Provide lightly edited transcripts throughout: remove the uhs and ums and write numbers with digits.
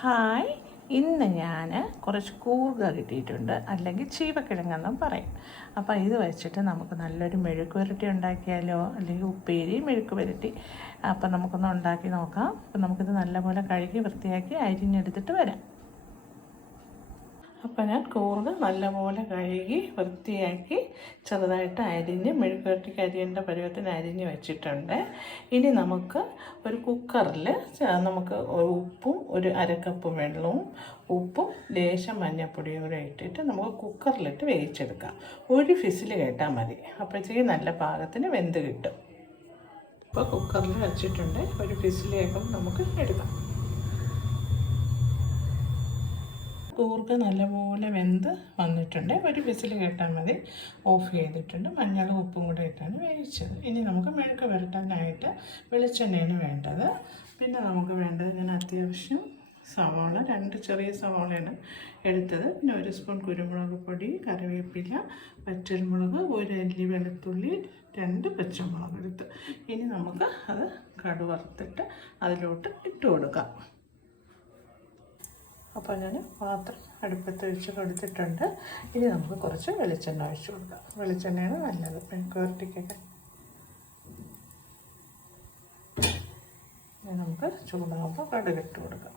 Hi, ഇന്ന് ഞാൻ കുറച്ച് കൂർഗ കിട്ടിയിട്ടുണ്ട്, അല്ലെങ്കിൽ ചീവക്കിഴങ്ങെന്നും പറയും. അപ്പോൾ ഇത് വെച്ചിട്ട് നമുക്ക് നല്ലൊരു മെഴുക്ക് പുരട്ടി ഉണ്ടാക്കിയാലോ, അല്ലെങ്കിൽ ഉപ്പേരി മെഴുക്ക് പുരട്ടി. അപ്പം നമുക്കൊന്ന് ഉണ്ടാക്കി നോക്കാം. അപ്പം നമുക്കിത് നല്ലപോലെ കഴുകി വൃത്തിയാക്കി അരിഞ്ഞെടുത്തിട്ട് വരാം. അപ്പം ഞാൻ കൂർഗ നല്ലപോലെ കഴുകി വൃത്തിയാക്കി ചെറുതായിട്ട് അരിഞ്ഞ് മെഴുക്കുവരട്ടിക്ക് അരിയേണ്ട പരുവത്തിന് അരിഞ്ഞ് വെച്ചിട്ടുണ്ട്. ഇനി നമുക്ക് ഒരു കുക്കറിൽ നമുക്ക് ഉപ്പും ഒരു അരക്കപ്പ് വെള്ളവും ഉപ്പും ലേശം മഞ്ഞൾപ്പൊടിയും കൂടെ ഇട്ടിട്ട് നമുക്ക് കുക്കറിലിട്ട് വേവിച്ചെടുക്കാം. ഒരു ഫിസിൽ കേട്ടാൽ മതി, അപ്പോഴത്തേക്ക് നല്ല പാകത്തിന് വെന്ത് കിട്ടും. ഇപ്പോൾ കുക്കറിൽ വെച്ചിട്ടുണ്ട്, ഒരു ഫിസിൽ കേൾക്കുമ്പോൾ നമുക്ക് എടുക്കാം. കൂർഗ നല്ലപോലെ വെന്ത് വന്നിട്ടുണ്ട്, ഒരു വിസിൽ കേട്ടാൽ മതി. ഓഫ് ചെയ്തിട്ടുണ്ട്. മഞ്ഞളും ഉപ്പും കൂടെ ഇട്ടാണ് വേവിച്ചത്. ഇനി നമുക്ക് മെഴുക്ക് പുരട്ടാനായിട്ട് വെളിച്ചെണ്ണയാണ് വേണ്ടത്. പിന്നെ നമുക്ക് വേണ്ടത്, ഞാൻ അത്യാവശ്യം സവാള, 2 ചെറിയ സവാളയാണ് എടുത്തത്. പിന്നെ 1 സ്പൂൺ കുരുമുളക് പൊടി, കറിവേപ്പില, പച്ചമുളക്, 1 അല്ലി വെളുത്തുള്ളി, 2 പച്ചമുളക് എടുത്ത്. ഇനി നമുക്ക് അത് കടുക് വറുത്തിട്ട് അതിലോട്ട് ഇട്ട് കൊടുക്കാം. അപ്പോൾ ഞാൻ പാത്രം അടുപ്പത്ത് വെച്ച് കൊടുത്തിട്ടുണ്ട്. ഇനി നമുക്ക് കുറച്ച് വെളിച്ചെണ്ണ ഒഴിച്ച് കൊടുക്കാം. വെളിച്ചെണ്ണയാണ് നല്ലത് മെഴുക്ക് പുരട്ടിക്കൊക്കെ. ഇനി നമുക്ക് ചൂടാകുമ്പോൾ കടുക് ഇട്ട് കൊടുക്കാം.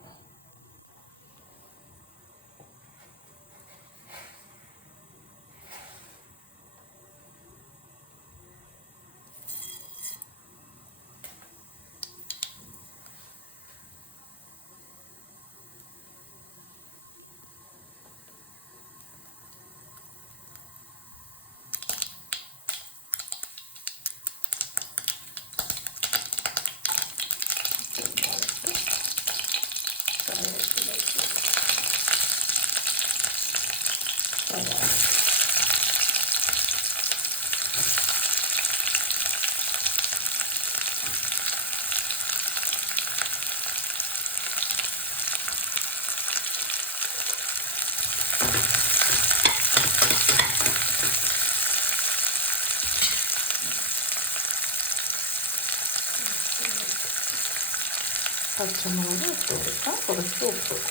പച്ചമുളക് ഇട്ട് കൊടുക്കാം. കുറച്ച്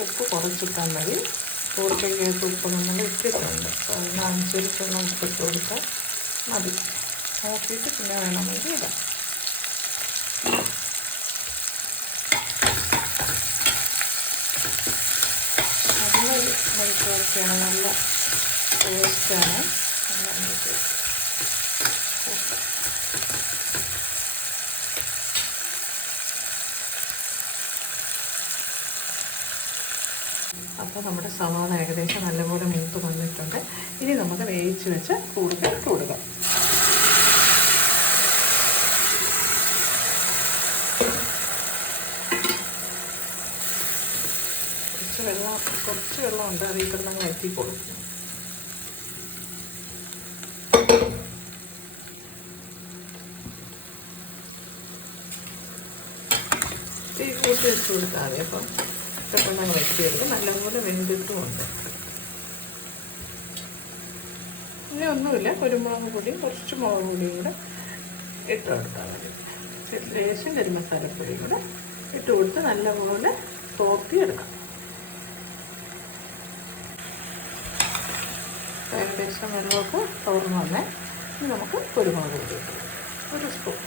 ഉപ്പ് കുറച്ചിട്ടാൽ മതി. കൂർക്കയ്ക്കകത്ത് ഉപ്പ് നമ്മൾ ഇട്ടിട്ടുണ്ട്, അപ്പോൾ അതിനനുസരിച്ചുള്ള ഉപ്പ് ഇട്ട് കൊടുത്താൽ മതി. നോക്കിയിട്ട് പിന്നെ വേണമെങ്കിൽ ഇടാം. നല്ലൊരു മെഴുക്ക് പുരട്ടിയാണ്, നല്ല ടേസ്റ്റാണ്. നല്ല മെഴുക്ക് അപ്പോൾ നമ്മുടെ സവാള ഏകദേശം നല്ലപോലെ മൂത്ത് വന്നിട്ടുണ്ട്. ഇനി നമുക്ക് വേവിച്ച് വെച്ച് കൂടുതൽ കൊടുക്കാം. കുറച്ച് വെള്ളമുണ്ട്, അതിൽ കിടന്ന് അങ്ങ് വറ്റിക്കോളും. തീ കൂട്ടി വെച്ച് കൊടുത്താൽ മതി. അപ്പം പെട്ടെന്ന് അങ്ങ് വറ്റിയെടുത്ത് നല്ലപോലെ വെന്തിട്ടുമുണ്ട്. ഇനി ഒന്നുമില്ല, കുരുമുളക് പൊടിയും കുറച്ച് മുളക് പൊടിയും കൂടെ ഇട്ട് കൊടുത്താൽ മതി. ലേശം ഗരം മസാലപ്പൊടിയും കൂടെ ഇട്ട് കൊടുത്ത് നല്ലപോലെ തോർത്തിയെടുക്കാം. ഏകദേശം വെള്ളമൊക്കെ തോർന്ന് വന്നേ. ഇനി നമുക്ക് കുരുമുളക് പൊടി ഇട്ട് 1 സ്പൂൺ,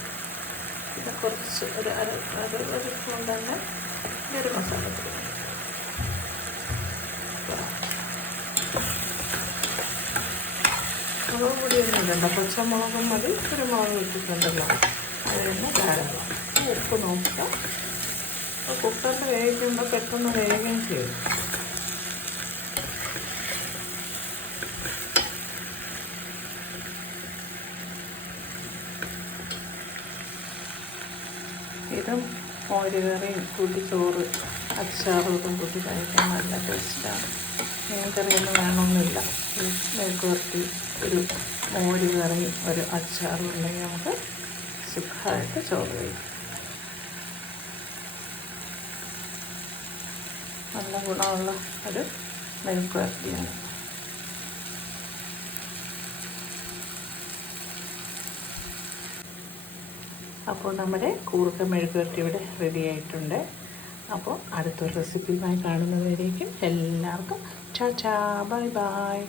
പിന്നെ കുറച്ച് ഒരു സ്പൂൺ തന്നെ ഗരം മസാലപ്പൊടി. മുളക് പൊടിയൊന്നും ഇടണ്ട, പച്ചമുളകും മതി. കുരുമുളക് ഇട്ടിട്ടുണ്ടല്ലോ, അത് തന്നെ ധാരാളം. ഉപ്പ് നോക്കുക. അപ്പോൾ കുക്കറിൽ വേവിക്കുമ്പോൾ പെട്ടെന്ന് വേവുകയും ചെയ്യും. ഇതും മോരുകറിയും കൂട്ടിച്ചോറ്, അച്ചാറും ഇതും കൂട്ടി കഴിക്കാൻ നല്ല ടേസ്റ്റാണ്. മീൻകറിയൊന്നും വേണമെന്നില്ല. മെഴുക്ക് പുരട്ടി, ഒരു മോരുകറി, ഒരു അച്ചാറും ഉണ്ടെങ്കിൽ നമുക്ക് സുഖമായിട്ട് ചോറ് കഴിക്കും. നല്ല ഗുണമുള്ള ഒരു മെഴുക്ക് പുരട്ടിയാണ്. അപ്പോൾ നമ്മുടെ കൂർക്ക മെഴുക്ക് പുരട്ടി ഇവിടെ റെഡി ആയിട്ടുണ്ട്. അപ്പോൾ അടുത്തൊരു റെസിപ്പിയുമായി കാണുന്നതുവരേക്കും എല്ലാവർക്കും ചാ ചാ ബൈ ബൈ.